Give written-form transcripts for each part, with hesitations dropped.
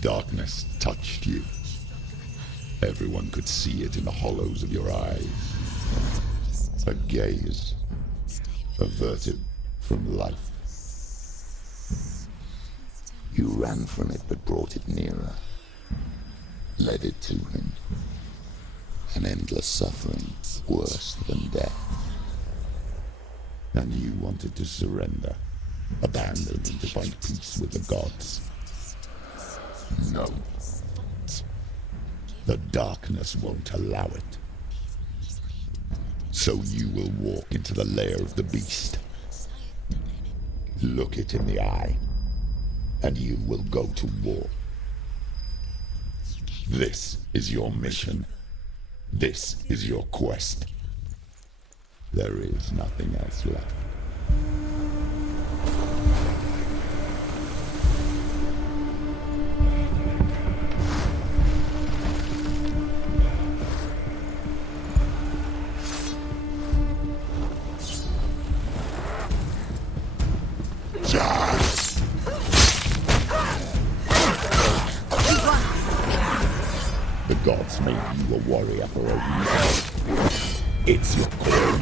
Darkness touched you. Everyone could see it in the hollows of your eyes. A gaze averted from life. You ran from it but brought it nearer. Led it to him. An endless suffering, worse than death. And you wanted to surrender, abandon and to find peace with the gods. No. The darkness won't allow it. So you will walk into the lair of the beast. Look it in the eye, and you will go to war. This is your mission. This is your quest. There is nothing else left. The gods made you a warrior for a reason. It's your calling.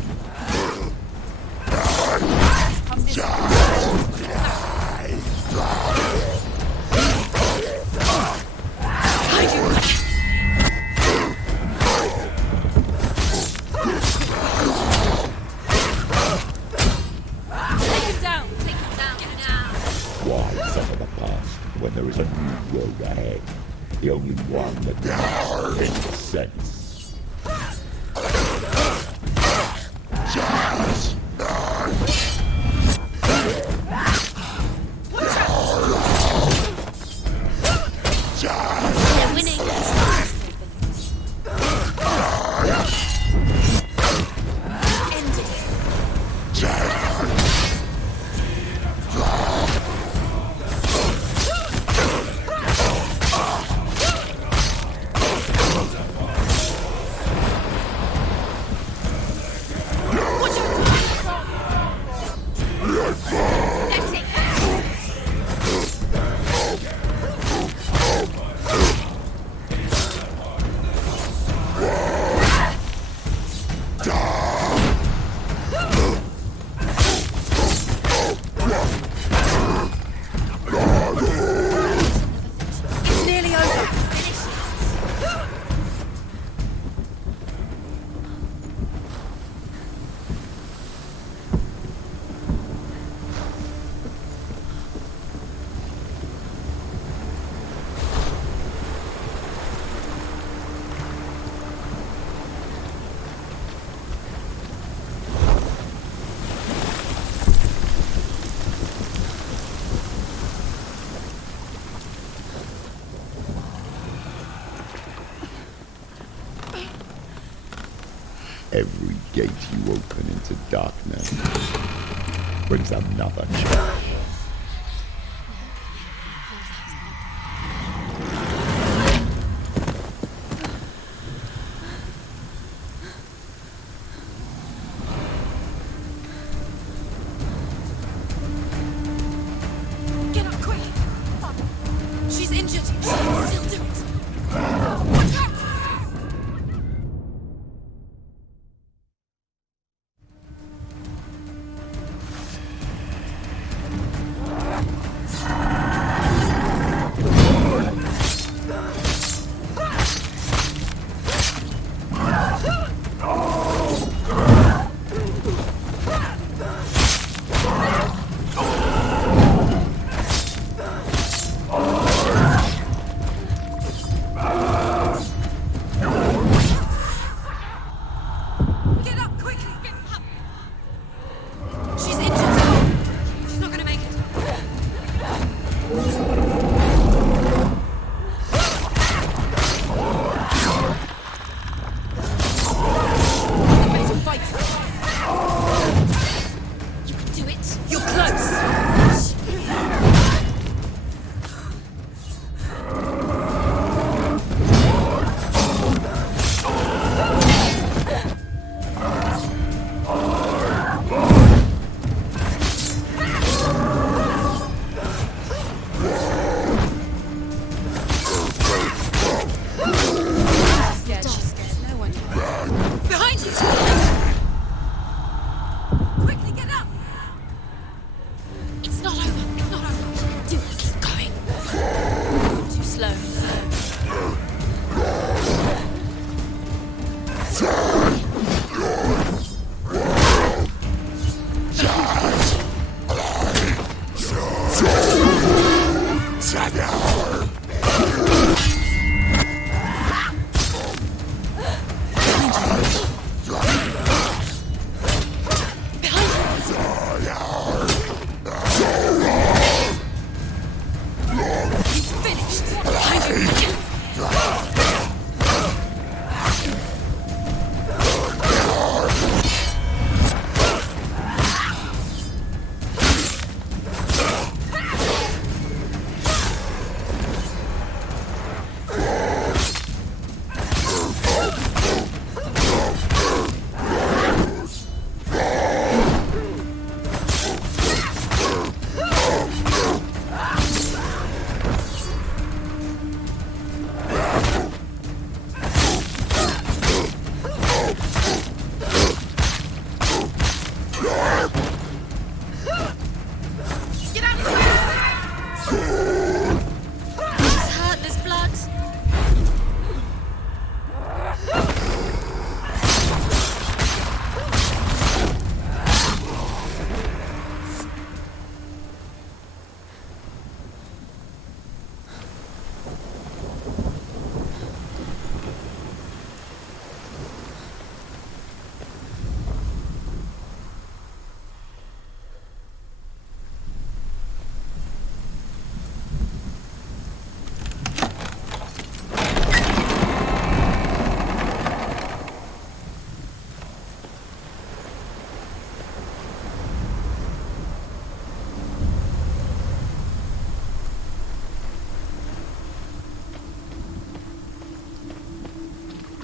Why suffer the past when there is a new road ahead? The only one that makes sense. They're winning. End it. Every gate you open into darkness brings another change. Get up quick. She's injured. She can still do it. Watch out.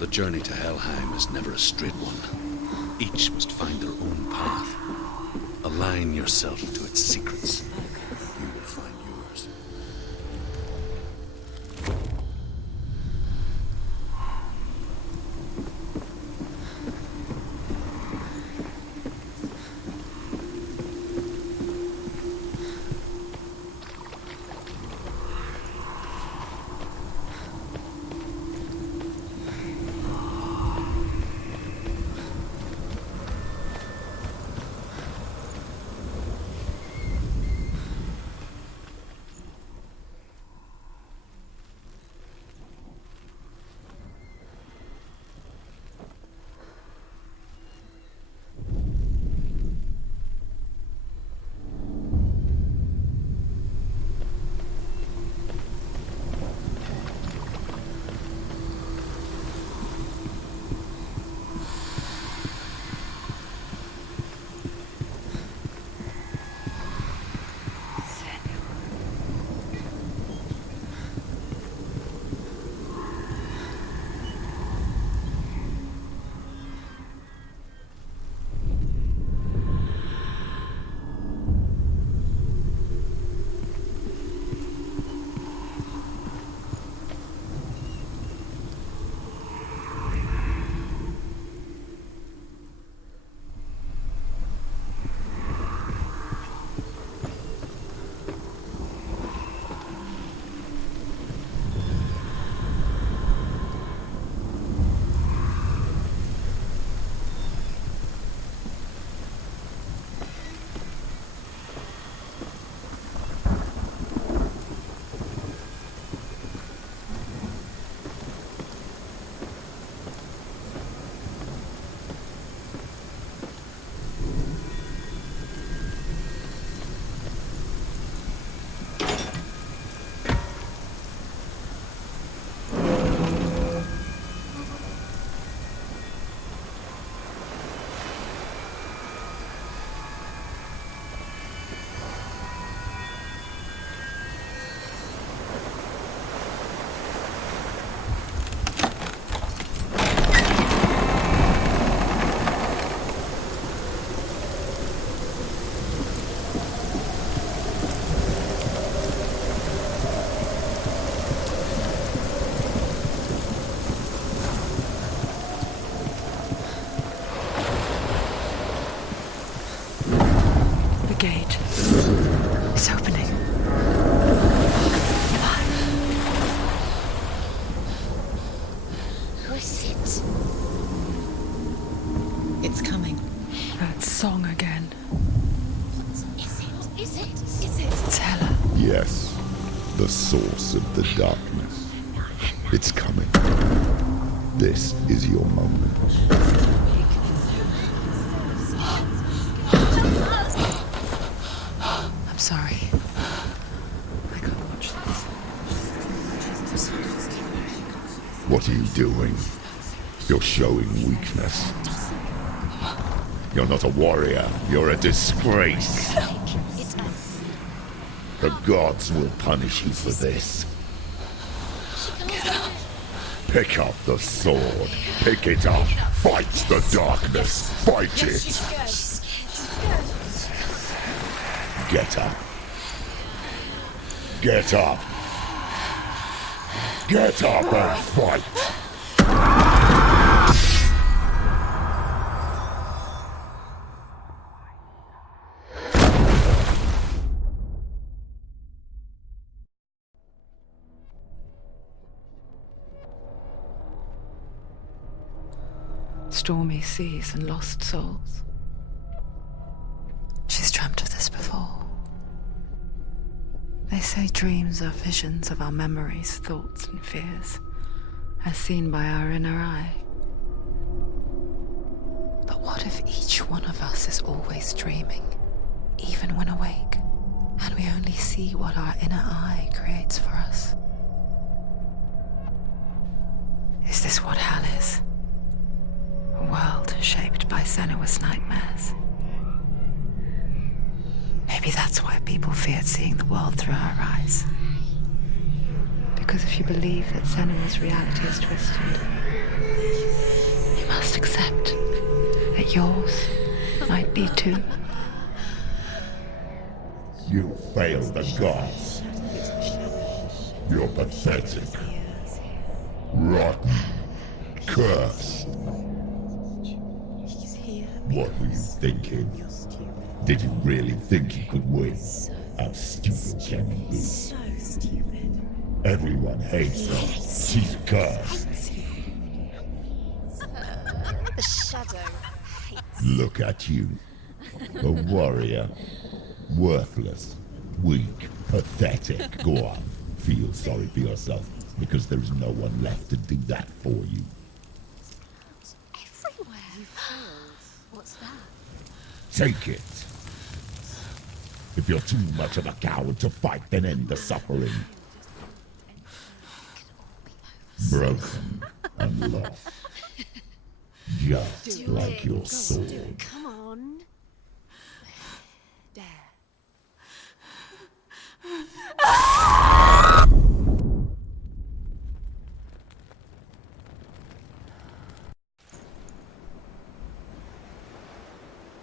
The journey to Helheim is never a straight one. Each must find their own path. Align yourself to its secrets. You will find yours. gate. It's opening. Who is it? It's coming. That song again. Is it? Is it? Is it? Tell her. Yes, the source of the darkness. It's coming. This is your moment. I'm sorry. I can't watch this. What are you doing? You're showing weakness. You're not a warrior. You're a disgrace. The gods will punish you for this. Pick up the sword. Pick it up. Fight the darkness. Fight it. Get up. Get up. Get up and fight. Stormy seas and lost souls. She's dreamt of this before. They say dreams are visions of our memories, thoughts and fears, as seen by our inner eye. But what if each one of us is always dreaming, even when awake, and we only see what our inner eye creates for us? Is this what hell is? A world shaped by Senua's nightmares. Maybe that's why people feared seeing the world through her eyes. Because if you believe that Senua's reality is twisted, you must accept that yours might be too. You failed the gods. You're pathetic. Rotten. Cursed. What were you thinking? Did you really think you could win? How stupid can you be? So stupid. Everyone hates her. She's cursed. The shadow hates. Look at you. A warrior. Worthless. Weak. Pathetic. Go on. Feel sorry for yourself, because there is no one left to do that for you. Everywhere. You failed. What's that? Take it. If you're too much of a coward to fight, then end the suffering. Broken and lost. Just like your sword. Come on. Dare.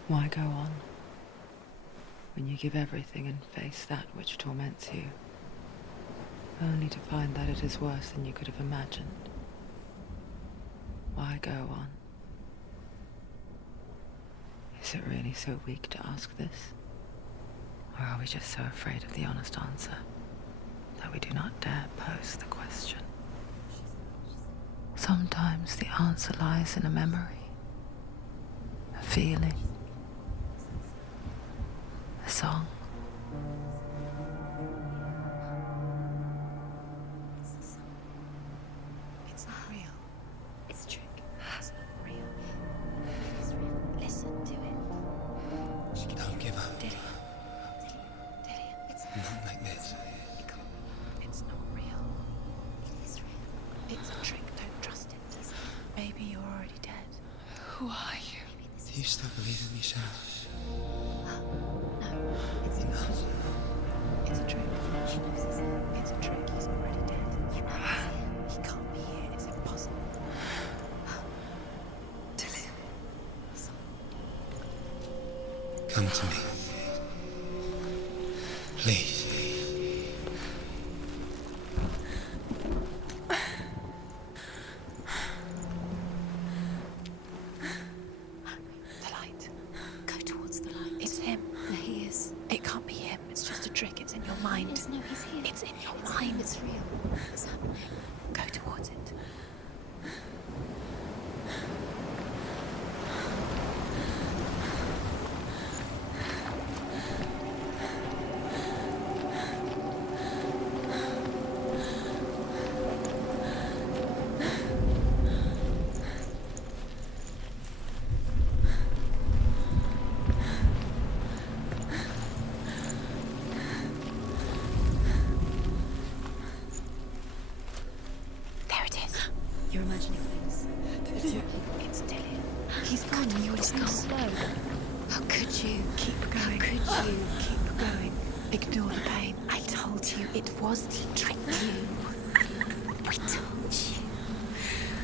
Why go on when you give everything and face that which torments you, only to find that it is worse than you could have imagined? Why go on? Is it really so weak to ask this? Or are we just so afraid of the honest answer that we do not dare pose the question? Sometimes the answer lies in a memory, a feeling, a song. It's not real. It's a trick. It's not real. It is real. Listen to it. Don't give up. Dillian. It's Not like this. It can't be. It's not real. It is real. It's a trick. Don't trust it. Maybe you're already dead. Who are you? Do you still believe in me, Sarah? No. It's a trick. It's a trick. She knows it's him. It's a trick. He's already dead. You know it's him. He can't be here. It's impossible. Dillian. Come to me. Please. The light. Go towards the light. It's him. There he is. It can't be him. It's just a trick. It's in your mind. No, he's here. It's in your mind. It's real. It's happening. Go towards it. There it is. You're imagining things. It's Dillian. He's gone. You were too slow. How could you? Keep going. How could you? Keep going. Ignore the pain. I told you it was the trick you. I told you.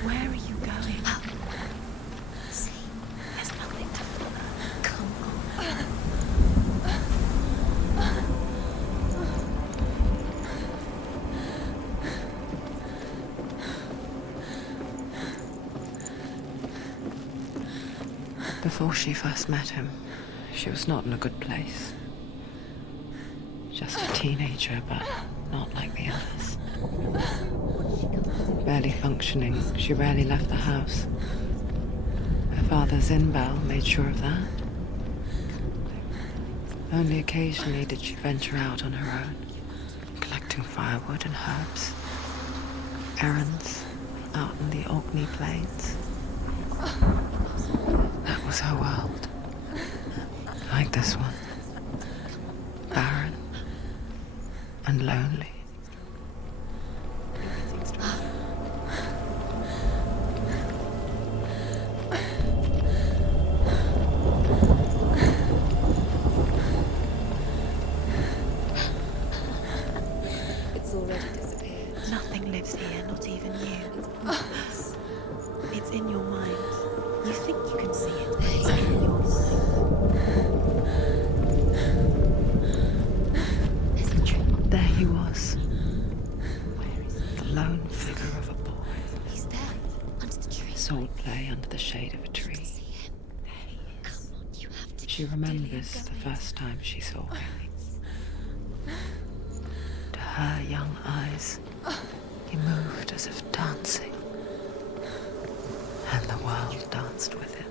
Where are you going? See, there's nothing to follow. Come on. Before she first met him, she was not in a good place. Just a teenager, but not like the others. Barely functioning, she rarely left the house. Her father, Zinbal, made sure of that. Only occasionally did she venture out on her own, collecting firewood and herbs. Errands out in the Orkney Plains. That was her world. Like this one. Barren and lonely. It's already disappeared. Nothing swordplay under the shade of a tree. She remembers the first time she saw him. To her young eyes, he moved as if dancing, and the world danced with him.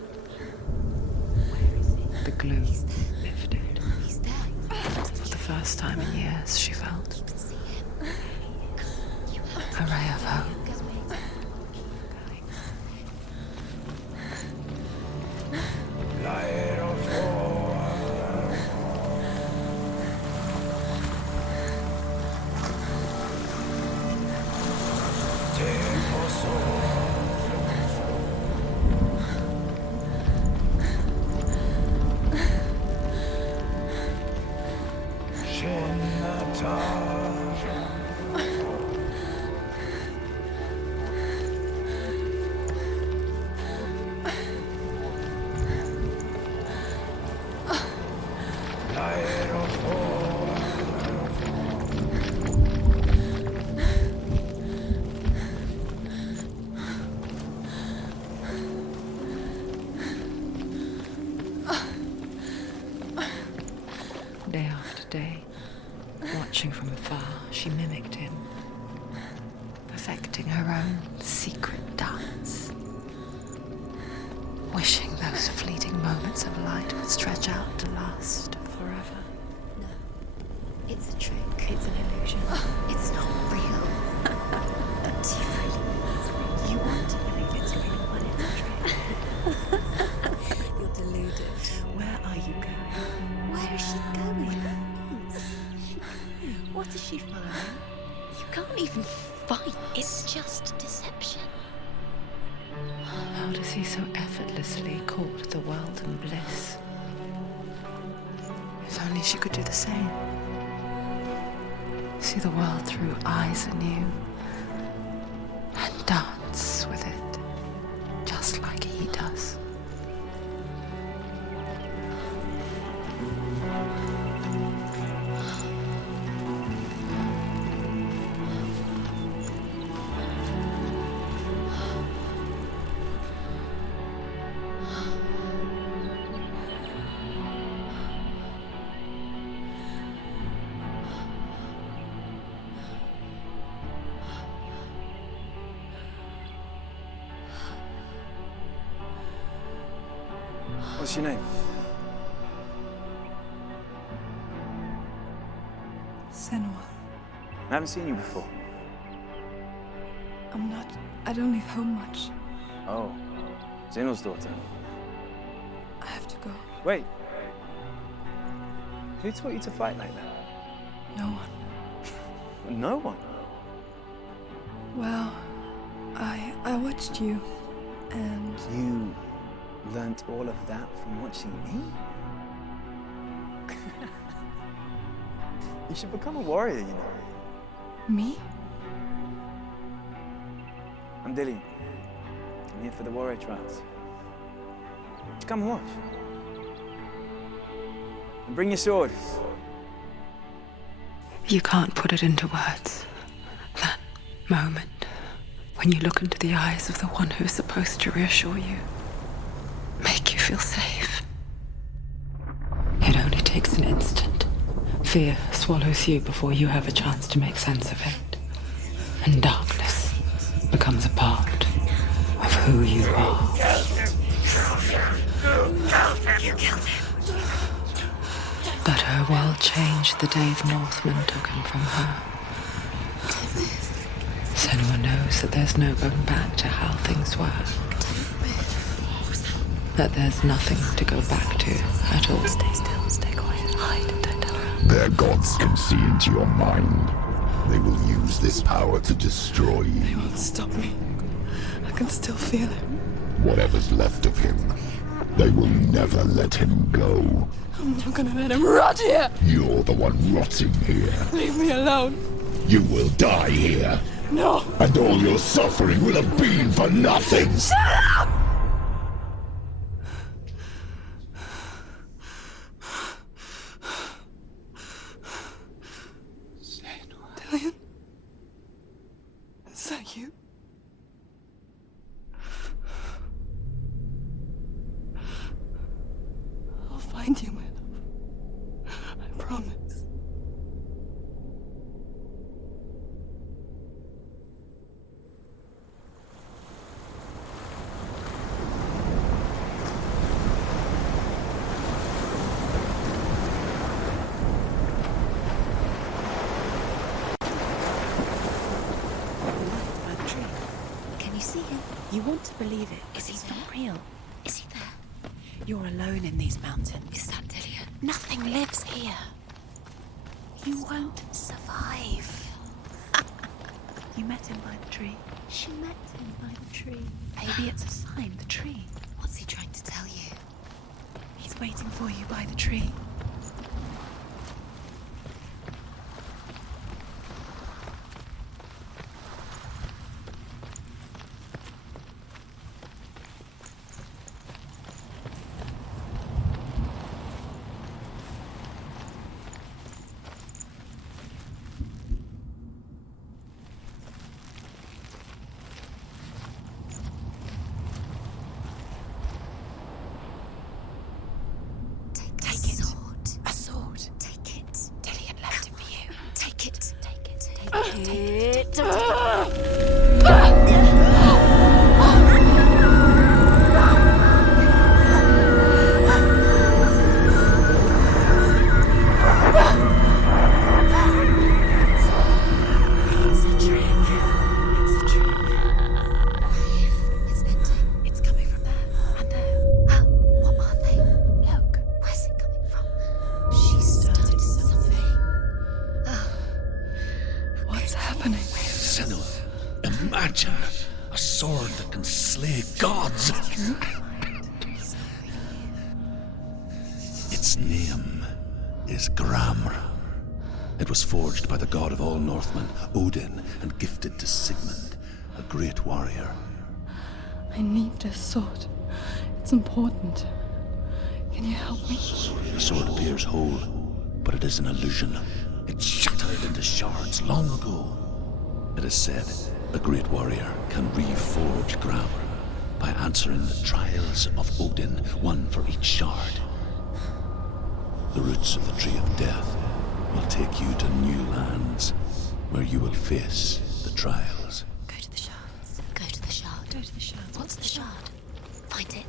The gloom lifted. For the first time in years, she felt a ray of hope. Day after day, watching from afar, she mimicked him, perfecting her own secret dance, wishing those fleeting moments of light would stretch out to last forever. No, it's a trick. It's an illusion. It's not real. Do you really? You want to believe it's real, but it's a trick. You're deluded. Where are you going? Where is she going? What is she finding? You can't even fight. It's just deception. How does he so effortlessly court the world and bliss? If only she could do the same. See the world through eyes anew and dance with it, just like he does. What's your name? Senua. I haven't seen you before. I don't leave home much. Oh, Zenua's daughter. I have to go. Wait. Who taught you to fight like that? No one. No one? Well, I watched you, and You learnt all of that from watching me? You should become a warrior, you know. me? I'm Dillian. I'm here for the warrior trials. Would you come and watch? And bring your sword. You can't put it into words. That moment when you look into the eyes of the one who's supposed to reassure you, make you feel safe. It only takes an instant. Fear swallows you before you have a chance to make sense of it. And darkness becomes a part of who you are. You killed him. But her world changed the day the Northmen took him from her. Senua knows that there's no going back to how things were. That there's nothing to go back to at all. Stay still, stay quiet, hide, don't tell her. Their gods can see into your mind. They will use this power to destroy They you. won't stop me. I can still feel him. Whatever's left of him, they will never let him go. I'm not gonna let him rot here. You're the one rotting here. Leave me alone. You will die here. No. And all your suffering will have been for nothing. Dillian? Is that you? find you, my love. I promise. By the tree. Can you see him? You want to believe it. Is he It's there? not real. Is he there? You're alone in these mountains. Is that Dillian? Nothing lives here. You won't survive. You met him by the tree. She met him by the tree. Maybe it's a sign, the tree. What's he trying to tell you? He's waiting for you by the tree. Take it. Sword. A sword. Take it. Dillian left it for you. Take it. Take it. Take Take it. Don't take it. It's a trick. It's a trick. It's ending. It's coming from there and there. Oh, what are they? Look. Where's it coming from? She started something. Oh, What's happening? Senua, imagine a sword that can slay gods. Its name is Gramr. It was forged by the god of all Northmen, Odin, and gifted to Sigmund, a great warrior. I need this sword. It's important. Can you help me? The sword appears whole, but it is an illusion. It shattered into shards long ago. It is said a great warrior can reforge Gramr by answering the trials of Odin, one for each shard. The roots of the Tree of Death will take you to new lands where you will face the trials. go to the shard. Go to the shard. Go to the shard. What's the shard? Find it.